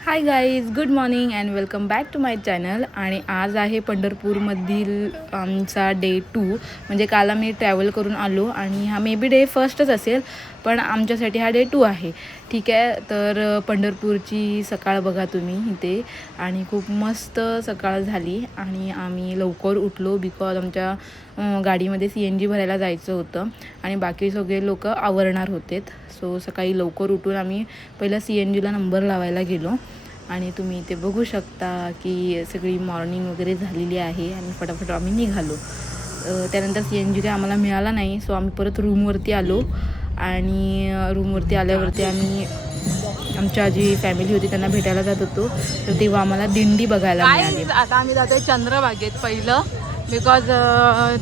High guys, good morning and welcome back to my channel. आणि आज आहे पंढरपूरमधील आमचा डे 2. म्हणजे काल आम्ही ट्रॅव्हल करून आलो आणि हा मे बी डे फर्स्टच असेल, पण आमच्यासाठी हा डे 2 आहे. ठीक आहे. तर पंढरपूरची सकाळ बघा तुम्ही इथे, आणि खूप मस्त सकाळ झाली. आणि आम्ही लवकर उठलो बिकॉज आमच्या गाडीमध्ये CNG भरायला जायचं होतं आणि बाकी सगळे लोक आवरणार होते. सो सकाळी लवकर उठून आम्ही पहिला CNGला नंबर लावायला गेलो. आणि तुम्ही इथे बघू शकता की सगळी मॉर्निंग वगैरे झालेली आहे आणि फटाफट आम्ही निघालो. त्यानंतर CNG काय आम्हाला मिळाला नाही. सो आम्ही परत रूमवरती आलो आणि रूमवरती आल्यावरती आम्ही आमच्या जी फॅमिली होती त्यांना भेटायला जात होतो. तर तेव्हा आम्हाला दिंडी बघायला मिळाली. आता आम्ही जातो आहे चंद्रभागेत पहिलं, बिकॉज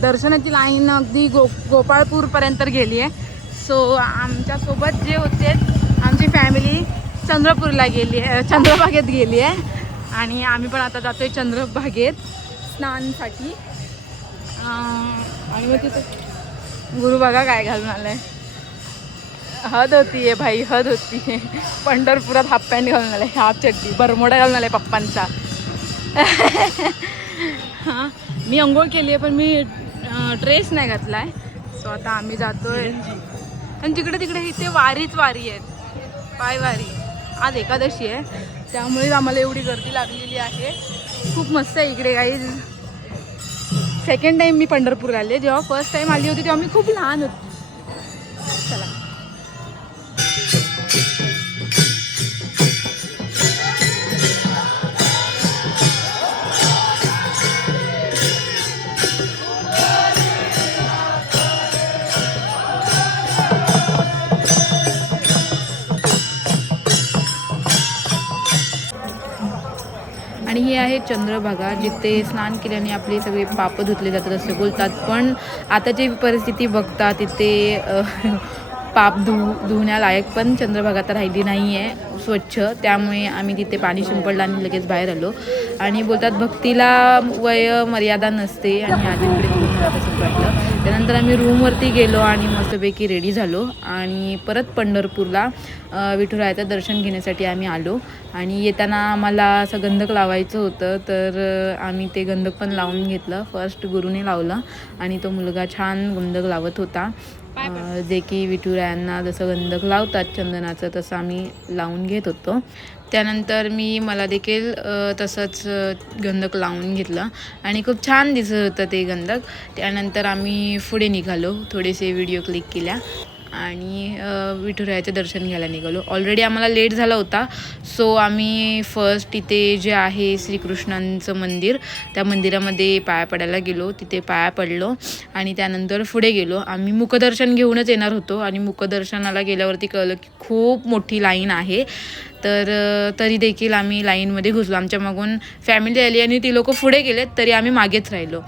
दर्शनाची लाईन अगदी गोपाळपूरपर्यंत गेली आहे. सो आमच्यासोबत जे होते आमची फॅमिली चंद्रपूरला गेली आहे, चंद्रभागेत गेली आहे. आणि आम्ही पण आता जातो आहे चंद्रभागेत स्नानसाठी. आणि मग तिथे गुरु बघा काय घालून आलं आहे. हद होती आहे भाई, हद होती आहे. पंढरपुरात हाफ पॅन्ट घालून आलं आहे, हाफ चड्डी, बरमोडा घालून आला आहे पप्पांचा. हां, मी अंघोळ केली आहे पण मी ड्रेस नाही घातला आहे. सो आता आम्ही जातो आहे. आणि तिकडे इथे वारीच वारी आहेत, पायवारी. आज एकादशी आहे त्यामुळे आम्हाला एवढी गर्दी लागलेली आहे. खूप मस्त आहे इकडे गाईज. सेकंड टाईम मी पंढरपूर आले. जेव्हा फर्स्ट टाईम आली होती तेव्हा मी खूप लहान होती. चला. आणि ही आहे चंद्रभागा, जिथे स्नान केल्याने आपले सगळे पाप धुतले जातात असे बोलतात. पण आताची परिस्थिती बघता तिथे पाप धुण्यालायक पण चंद्रभागा तर राहिली नाही आहे स्वच्छ. त्यामुळे आम्ही तिथे पाणी शिंपडलं आणि लगेच बाहेर आलो. आणि बोलतात भक्तीला वय मर्यादा नसते, आणि आजीकडे बघून मला तसंच वाटलं. त्यानंतर आम्ही रूमवरती गेलो आणि मस्तपैकी रेडी झालो आणि परत पंढरपूरला विठुरायाचं दर्शन घेण्यासाठी आम्ही आलो. आणि येताना आम्हाला असं गंधक लावायचं होतं, तर आम्ही ते गंधक पण लावून घेतलं. फर्स्ट गुरुने लावलं आणि तो मुलगा छान गंधक लावत होता. जे की विठुरायांना जसं गंधक लावतात चंदनाचं तसं आम्ही लावून घेत होतो. त्यानंतर मला देखील तसंच गंधक लावून घेतलं आणि खूप छान दिसत होतं ते गंधक. त्यानंतर आम्ही पुढे निघालो, थोडेसे व्हिडिओ क्लिक केल्या आणि विठुरायाचे दर्शन घ्यायला निघालो. ऑलरेडी आम्हाला लेट झाला होता. सो आम्ही फर्स्ट इथे जे आहे श्रीकृष्णांचं मंदिर, त्या मंदिरामध्ये पाया पडायला गेलो. तिथे पाया पडलो आणि त्यानंतर पुढे गेलो. आम्ही मुखदर्शन घेऊनच येणार होतो आणि मुखदर्शनाला गेल्यावरती कळलं की खूप मोठी लाईन आहे. तर तरी देखील आम्ही लाईनमध्ये घुसलो. आमच्या मागून फॅमिली आली आणि ती लोक पुढे गेलेत, तरी आम्ही मागेच राहिलो.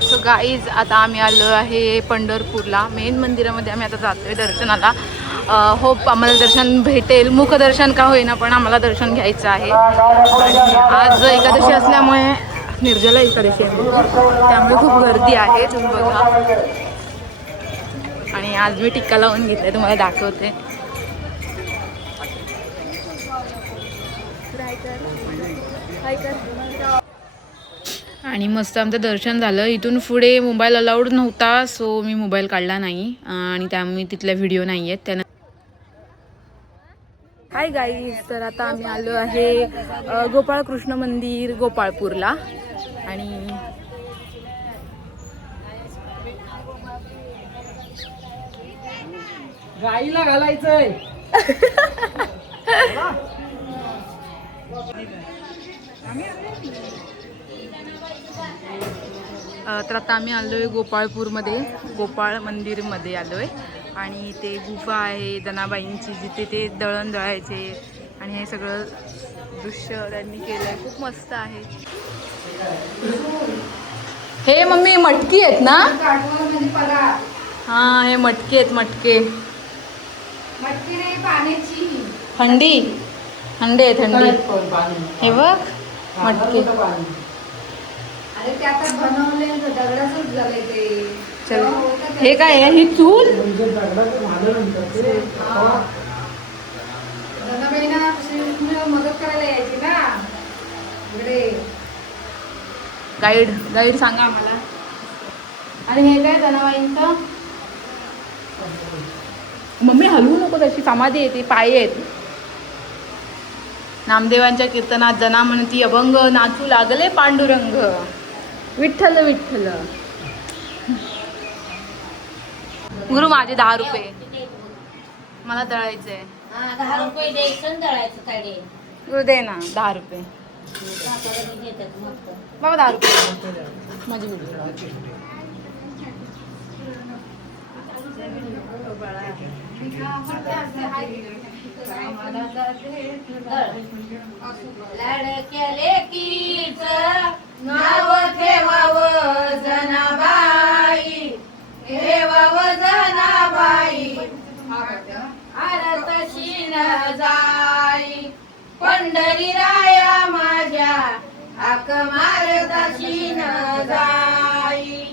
सो गाईज, आता आम्ही आलो आहे पंढरपूरला. मेन मंदिरामध्ये आम्ही आता जातो आहे दर्शनाला. होप आम्हाला दर्शन भेटेल, मुखदर्शन का होईना पण आम्हाला दर्शन घ्यायचं आहे. आणि आज एकादशी असल्यामुळे, निर्जला एकादशी आहे त्यामुळे खूप गर्दी आहे, तुम्ही बघा. आणि आज मी टिक्का लावून घेतला, तुम्हाला दाखवते. आणि मस्त आमचं दर्शन झालं. इथून पुढे मोबाईल अलाउड नव्हता, सो मी मोबाईल काढला नाही आणि त्यामुळे तिथल्या व्हिडिओ नाही आहेत. त्यानं हाय गाईज, तर आता आम्ही आलो आहे गोपाळकृष्ण मंदिर गोपाळपूरला. आणि गाईला घालायचंय. तर आता आम्ही आलो आहे गोपाळपूरमध्ये, गोपाळ मंदिरमध्ये आलो आहे. आणि ते गुफा आहे जनाबाईंची, जिथे ते दळण दळायचे. आणि हे सगळं दृश्य त्यांनी केलं आहे, खूप मस्त आहे. हे मम्मी मटकी आहेत ना? हां, हे मटके आहेत, मटके. मटकी नाही, पाण्याची हंडी, हंडे आहेत, हंडी. हे बघ मटके. अरे ते आता बनवले दगडाचंच झालंय ते. चल, हे काय आहे? ही चूल? धनाबाई करायला यायची ना इकडे. गाईड सांगा आम्हाला. आणि हे काय जनाबाईंचं? मम्मी हलवू नको, तशी समाधी आहे ती, पाय आहेत. नामदेवांच्या कीर्तनात जना म्हणती अभंग, नाचू लागले पांडुरंग, विठ्ठल विठ्ठल. गुरु माझे 10 रुपये मला दळायचंय. 10 रुपये द्यायचं दळायचं काय दे. गुरु दे ना 10 रुपये. बाबा 10 रुपये माझी व्हिडिओ. लाडक्या लेकीचं नाव ठेवावं जनाबाई, ठेवावं जनाबाई, आरतशी न जाई पंढरी राया माझ्या, हाक मारतशी न जाई.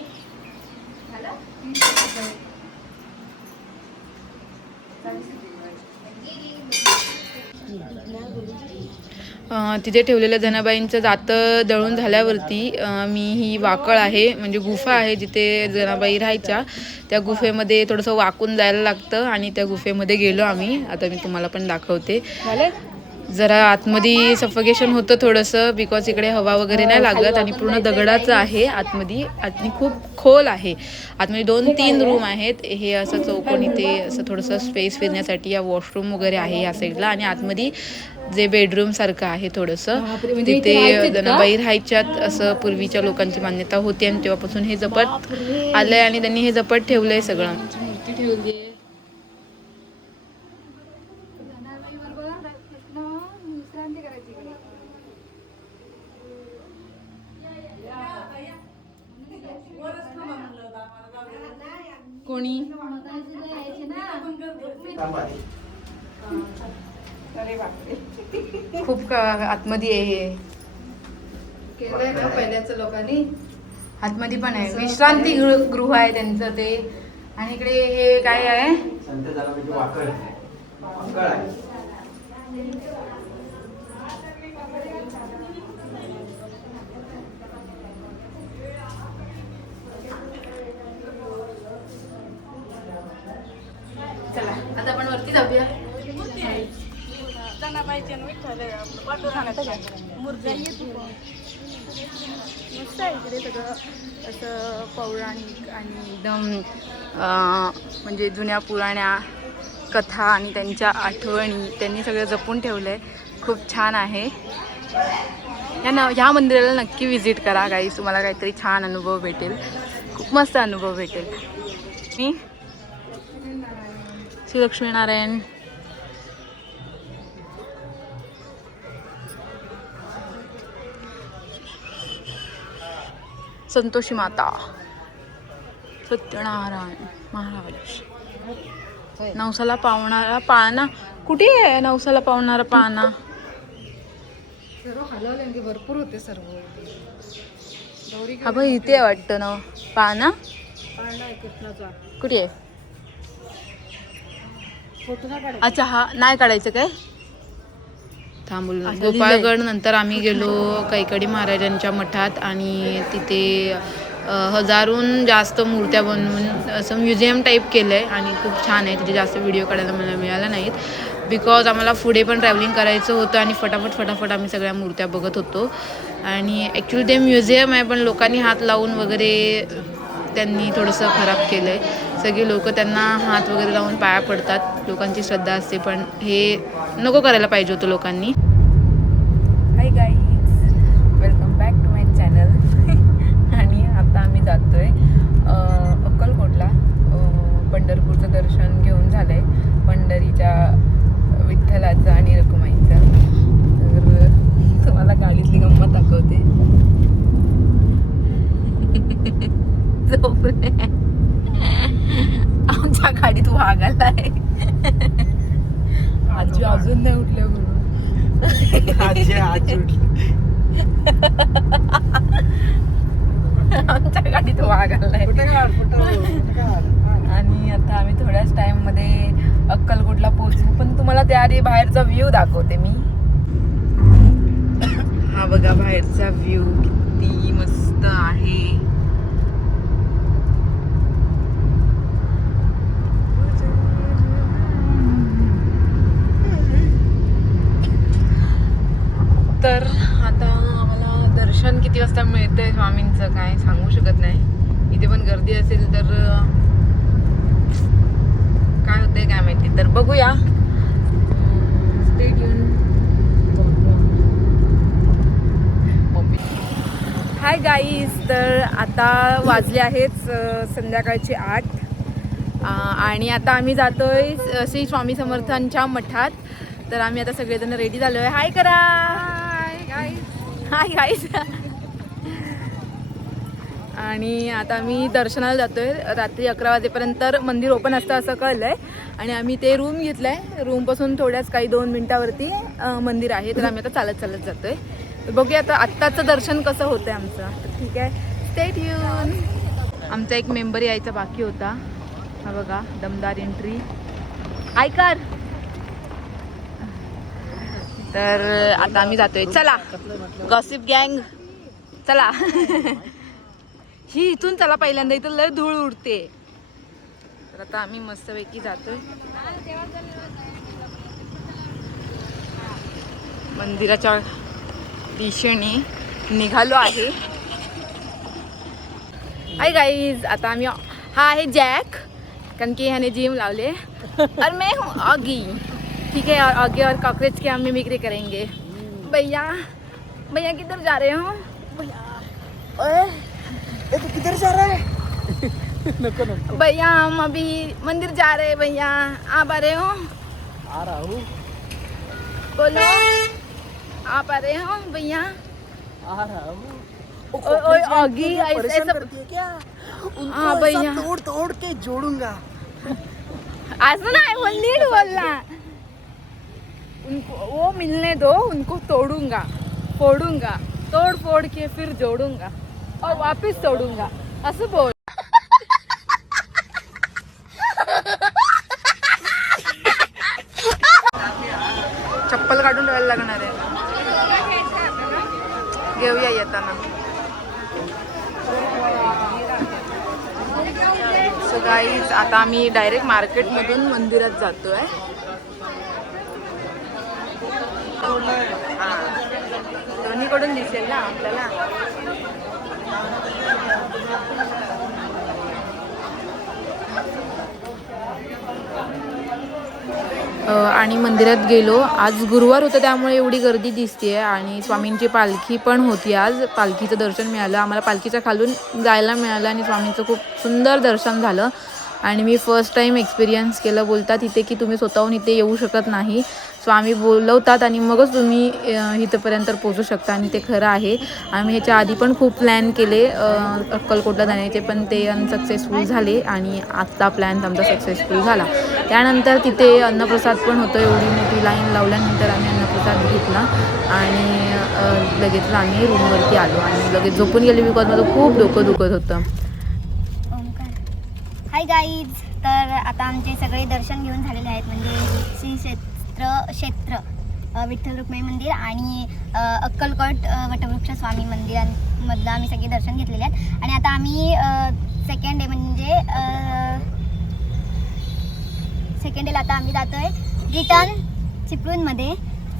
तिथे ठेवलेल्या जनाबाईंचं जातं दळून झाल्यावरती मी ही वाकळ आहे म्हणजे गुफा आहे जिथे जनाबाई राहायच्या, त्या गुफेमध्ये थोडंसं वाकून जायला लागतं आणि त्या गुफेमध्ये गेलो आम्ही. आता मी तुम्हाला पण दाखवते. जरा आतमध्ये सफोकेशन होतं थोडंसं, बिकॉज इकडे हवा वगैरे नाही लागत आणि पूर्ण दगडाचं आहे आतमध्ये आणि खूप खोल आहे. आतमध्ये 2-3 रूम आहेत. हे असं चौकोनी ते असं थोडंसं स्पेस फिरण्यासाठी या वॉशरूम वगैरे आहे या साईडला, आणि आतमध्ये जे बेडरूम सारखं आहे थोडंसं, तिथे जनाबाई राहायच्यात असं पूर्वीच्या लोकांची मान्यता होती आणि तेव्हापासून हे जपत आलंय आणि त्यांनी हे जपत ठेवलंय सगळं. कोणी खूप आतमध्ये आहे हे केलंय ना पहिल्याच लोकांनी. आतमध्ये पण आहे विश्रांती गृह आहे त्यांचं ते. आणि इकडे हे काय आहे? चला आता आपण वरती जाऊया. मस्त आहे इकडे सगळं असं पौराणिक आणि एकदम म्हणजे जुन्या पुराण्या कथा आणि त्यांच्या आठवणी त्यांनी सगळं जपून ठेवलं आहे. खूप छान आहे. ह्या मंदिराला नक्की विजिट करा गाईस, तुम्हाला काहीतरी छान अनुभव भेटेल, खूप मस्त अनुभव भेटेल. मी श्री लक्ष्मीनारायण. संतोषी माता, सत्यनारायण महाराज. नवसाला पावणारा पाळणा कुठे आहे? नवसाला पावणारा पाळणा सर्व हलवले भरपूर होते सर्व. हा भाई इथे वाटतं ना पाळणा. कृष्णाचा कुठे आहे? फोटो ना काढ. अच्छा हा नाही काढायचं काय? थांबून गोपाळगड नंतर आम्ही गेलो कैकडी महाराजांच्या मठात आणि तिथे हजारोहून जास्त मूर्त्या बनवून असं म्युझियम टाईप केलं आहे आणि खूप छान आहे. तिथे जास्त व्हिडिओ काढायला मला मिळाला नाहीत बिकॉज आम्हाला पुढे पण ट्रॅव्हलिंग करायचं होतं आणि फटाफट आम्ही सगळ्या मूर्त्या बघत होतो. आणि ॲक्च्युली ते म्युझियम आहे पण लोकांनी हात लावून वगैरे त्यांनी थोडंसं खराब केलं आहे. सगळे लोक त्यांना हात वगैरे लावून पाया पडतात, लोकांची श्रद्धा असते, पण हे नको करायला पाहिजे होतं लोकांनी. Hi guys, welcome back to my channel. आणि आता आम्ही जातो आहे अक्कलकोटला. पंढरपूरचं दर्शन घेऊन झालं आहे, पंढरीच्या विठ्ठलाचं आणि रखुमाईचं. तर तुम्हाला गाडीतली गंमत दाखवते. आमच्या गाडीत वाघ आलाय. आजी अजून नाही उठल्या म्हणून. आमच्या गाडीत वाघ आलाय. आणि आता आम्ही थोड्याच टाइम मध्ये अक्कलकोटला पोहोचू, पण तुम्हाला त्याआधी बाहेरचा व्ह्यू दाखवते मी. हा बघा बाहेरचा व्ह्यू किती मस्त आहे. तर आता आम्हाला दर्शन किती वाजता मिळतंय स्वामींचं काय सांगू शकत नाही. इथे पण गर्दी असेल तर काय होतंय काय माहिती, तर बघूया. Stay tune. हाय गाईज, तर आता वाजले आहेत संध्याकाळचे 8 आणि आता आम्ही जातोय श्री स्वामी समर्थांच्या मठात. तर आम्ही आता सगळेजण रेडी झालो आहे. हाय करा. Hi guys. आणि आता आम्ही दर्शनाला जातोय. रात्री 11 वाजेपर्यंत मंदिर ओपन असतं असं कळलंय. आणि आम्ही ते रूम घेतलंय. रूमपासून थोड्याच काही 2 मिनिटावरती मंदिर आहे. तर आम्ही आता चालत चालत जातोय. तर बघूया आता आत्ताचं दर्शन कसं होतंय आमचं. ठीक आहे, स्टे ट्यून. आमचा एक मेंबर यायचा बाकी होता. हा बघा, दमदार एंट्री. आयकर. तर आता आम्ही जातोय. चला गॉसिप गँग चला. ही इथून चला, पहिल्यांदा इथं लय धूळ उडते. तर आता आम्ही मस्तपैकी जातोय. मंदिराच्या दिशेने निघालो आहे. हाय गाईज, आता आम्ही हा आहे जॅक, कारण की ह्याने जिम लावले. और मैं हूँ ऑगी. ठीक है, और आगे और कॉकरोच की हम मिमिक्री करेंगे. भैया भैया किधर जा रहे हो? भैया तू किधर जा रहा है? नको नको. भैया हम अभी मंदिर जा रहे हैं. भैया आप आ रहे हो? आ रहा हूँ. बोलो, आप आ रहे हो भैया? आ रहा हूँ. ओए ऑगी, ऐसा परेशान करती है क्या? हाँ उनको भैया. ऐसा तोड़ तोड़ के जोड़ूंगा. असं नाही बोल, नीट बोलना. उनको वो मिलने दो, उनको तोड़ूंगा, फोड़ूंगा, तोड़ फोड़ के फिर जोड़ूंगा और वापस तोड़ूंगा, असं बोल. चप्पल काढून ठेवायला लागणार आहे. घेऊया येताना. सो गाईज, आता आम्ही डायरेक्ट मार्केटमधून मंदिरात जातोय. दोन्हीकडून दिसेल ना आपल्याला. आणि मंदिरात गेलो. आज गुरुवार होतं त्यामुळे एवढी गर्दी दिसते. आणि स्वामींची पालखी पण होती आज. पालखीचं दर्शन मिळालं आम्हाला. पालखीच्या खालून जायला मिळालं आणि स्वामींचं खूप सुंदर दर्शन झालं. आणि मी फर्स्ट टाईम एक्सपिरियन्स केलं. बोलतात इथे की तुम्ही स्वतःहून इथे येऊ शकत नाही, स्वामी बोलवतात आणि मगच तुम्ही इथंपर्यंत पोहोचू शकता. आणि ते खरं आहे. आम्ही ह्याच्या आधी पण खूप प्लॅन केले अक्कलकोटला जाण्याचे, पण ते अनसक्सेसफुल झाले. आणि आजचा प्लॅन आमचा सक्सेसफुल झाला. त्यानंतर तिथे अन्नप्रसाद पण होतं. एवढी मोठी लाईन लावल्यानंतर आम्ही अन्नप्रसाद घेतला आणि लगेच आम्ही रूमवरती आलो आणि लगेच झोपून गेले, बिकॉज माझं खूप डोकं दुखत होतं. हाय गाईज, तर आता आमचे सगळे दर्शन घेऊन झालेले आहेत. म्हणजे श्री क्षेत्र विठ्ठल रुक्मिणी मंदिर आणि अक्कलकोट वटवृक्ष स्वामी मंदिरांमधलं आम्ही सगळे दर्शन घेतलेले आहेत. आणि आता आम्ही सेकंड डे म्हणजे सेकंड डेला आता आम्ही जातोय रिटर्न चिपळूणमध्ये.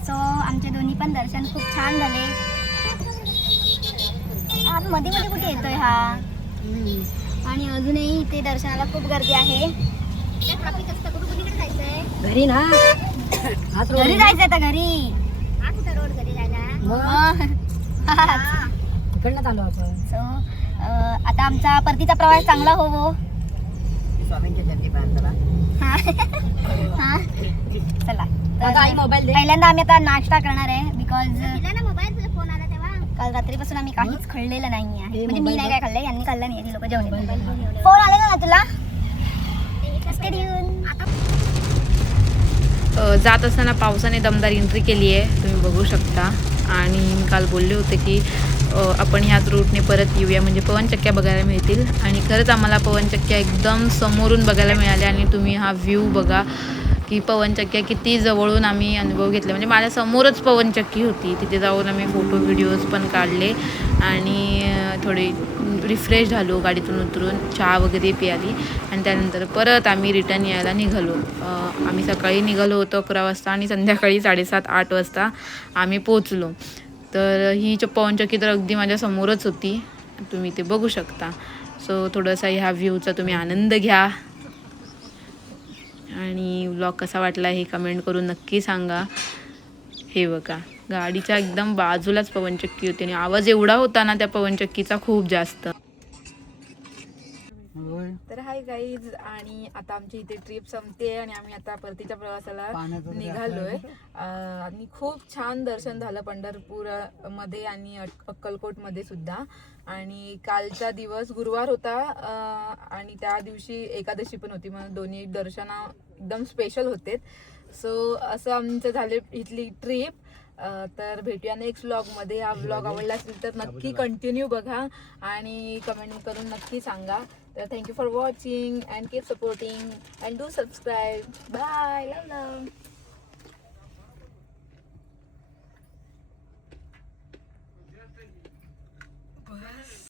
सो आमचे दोन्ही पण दर्शन खूप छान झाले. आज मध्ये मध्ये कुठे येतोय हा? आणि अजूनही इथे दर्शनाला खूप गर्दी आहे. ट्रॅफिक असतं. कुठे जायचंय? घरी ना. घरी जायचंय आता घरी. हा कुठं रोड घरी जायला? इकडनं आलो आपण. सो आता आमचा परतीचा प्रवास चांगला होवो. स्वामींच्या चरणी प्रार्थना. हा चला. आता आई मोबाईल दे. पहिल्यांदा आम्ही आता नाश्ता करणार आहे. बिकॉज फोन आला तेव्हा काल रात्रीपासून आम्ही काहीच खाल्लेलं नाही आहे. म्हणजे मी नाही काय खाल्लंय, यांनी खाल्लं नाही. लोक जेवण. फोन आलेला ना तुला? जात असताना पावसाने दमदार एंट्री केली आहे, तुम्ही बघू शकता. आणि मी काल बोलले होते की आपण ह्याच रूटने परत येऊया, म्हणजे पवनचक्क्या बघायला मिळतील. आणि खरंच आम्हाला पवनचक्क्या एकदम समोरून बघायला मिळाल्या. आणि तुम्ही हा व्ह्यू बघा, की पवनचक्क्या किती जवळून आम्ही अनुभव घेतले. म्हणजे माझ्यासमोरच पवनचक्की होती. तिथे जाऊन आम्ही फोटो व्हिडिओज पण काढले आणि थोडे रिफ्रेश झालो गाडीतून उतरून, चहा वगैरे प्याली आणि त्यानंतर परत आम्ही रिटर्न यायला निघालो. आम्ही सकाळी निघालो होतो 11 वाजता आणि संध्याकाळी 7:30-8 वाजता आम्ही पोचलो. तर ही पवनचक्की तर अगदी माझ्या समोरच होती, तुम्ही ते बघू शकता. सो थोडासा ह्या व्ह्यूचा तुम्ही आनंद घ्या आणि व्लॉग कसा वाटला हे कमेंट करून नक्की सांगा. हे बघा गाडीच्या एकदम बाजूलाच पवनचक्की होती आणि आवाज एवढा होता ना त्या पवनचक्कीचा खूप जास्त. तर हाय गाईज, आणि आता आमची इथे ट्रिप संपते आणि आम्ही आता परतीच्या प्रवासाला निघालोय. आणि खूप छान दर्शन झालं पंढरपूर मध्ये आणि अक्कलकोट मध्ये सुद्धा. आणि कालचा दिवस गुरुवार होता आणि त्या दिवशी एकादशी पण होती, म्हणून दोन्ही दर्शन एकदम स्पेशल होते. सो असं आमचं झाले इथली ट्रिप. तर भेटूया नेक्स्ट व्लॉगमध्ये. हा व्लॉग आवडला असेल तर नक्की कंटिन्यू बघा आणि कमेंट करून नक्की सांगा. तर thank you for watching and keep supporting and do subscribe. Bye, love love.